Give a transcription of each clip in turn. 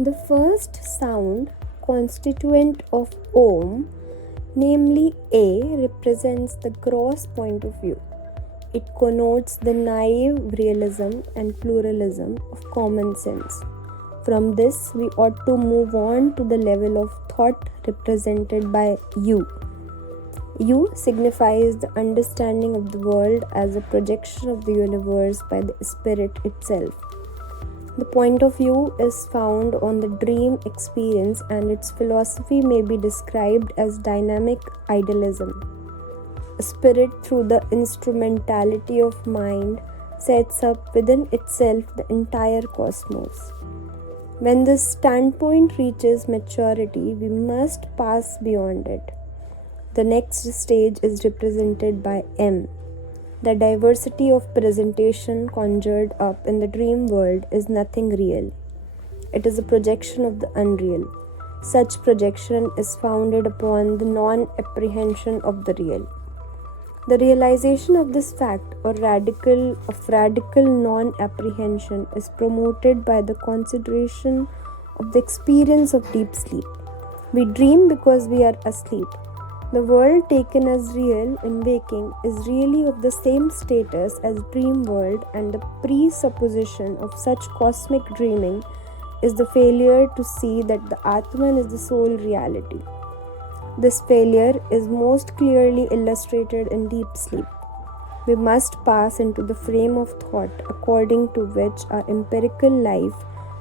The first sound constituent of Om, namely A, represents the gross point of view. It connotes the naive realism and pluralism of common sense. From this, we ought to move on to the level of thought represented by U. U signifies the understanding of the world as a projection of the universe by the spirit itself. The point of view is found on the dream experience, and its philosophy may be described as dynamic idealism. A spirit, through the instrumentality of mind, sets up within itself the entire cosmos. When this standpoint reaches maturity, we must pass beyond it. The next stage is represented by M. The diversity of presentation conjured up in the dream world is nothing real. It is a projection of the unreal. Such projection is founded upon the non-apprehension of the real. The realization of this fact or radical non-apprehension is promoted by the consideration of the experience of deep sleep. We dream because we are asleep. The world taken as real in waking is really of the same status as dream world, and the presupposition of such cosmic dreaming is the failure to see that the Atman is the sole reality. This failure is most clearly illustrated in deep sleep. We must pass into the frame of thought according to which our empirical life,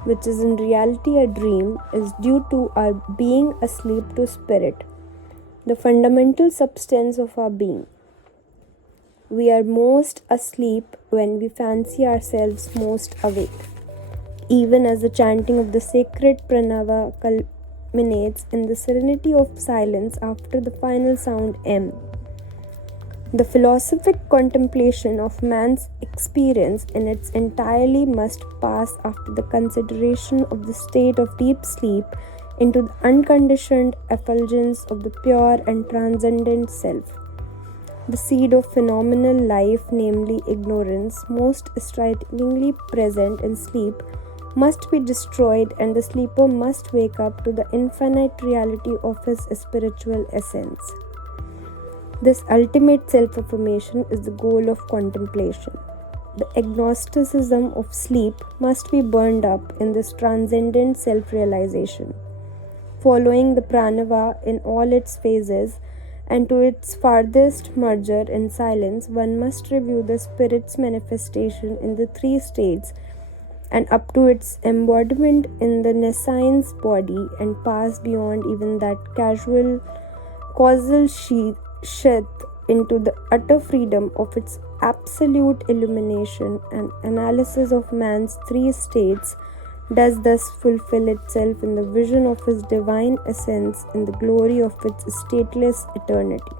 which is in reality a dream, is due to our being asleep to spirit, the fundamental substance of our being. We are most asleep when we fancy ourselves most awake. Even as the chanting of the sacred pranava culminates in the serenity of silence after the final sound M, the philosophic contemplation of man's experience in its entirety must pass after the consideration of the state of deep sleep into the unconditioned effulgence of the pure and transcendent self. The seed of phenomenal life, namely ignorance, most strikingly present in sleep, must be destroyed, and the sleeper must wake up to the infinite reality of his spiritual essence. This ultimate self-affirmation is the goal of contemplation. The agnosticism of sleep must be burned up in this transcendent self-realization. Following the pranava in all its phases and to its farthest merger in silence, one must review the spirit's manifestation in the three states and up to its embodiment in the nescience body, and pass beyond even that causal sheath into the utter freedom of its absolute illumination. An analysis of man's three states does thus fulfill itself in the vision of his divine essence in the glory of its stateless eternity.